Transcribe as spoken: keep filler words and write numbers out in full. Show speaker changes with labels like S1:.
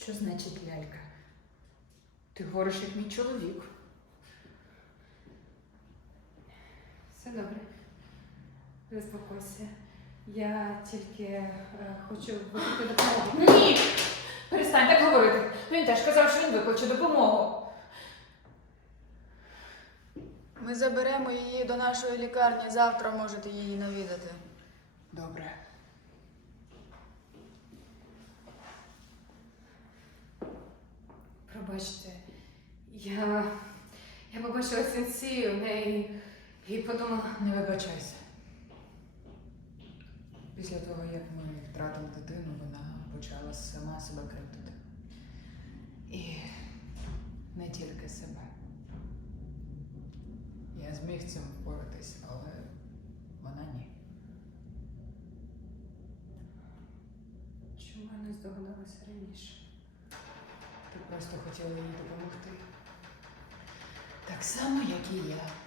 S1: Що значить лялька? Ти говориш, як мій чоловік.
S2: Все добре. Не заспокойся. Я тільки е, хочу викликати допомогу.
S1: Ні! Перестань так говорити. Він теж казав, що він викличе допомогу.
S3: Ми заберемо її до нашої лікарні. Завтра можете її навідати.
S1: Добре.
S2: Пробачте, я, я побачила сенсі у неї і подумала,
S4: Не вибачайся. Після того, як ми втратили дитину, вона почала сама себе кривдити. І не тільки себе. Я зміг з цим впоратись, але вона ні.
S2: чому я не здогадалася раніше?
S4: Ти просто хотіла їй допомогти. Так само, як і я.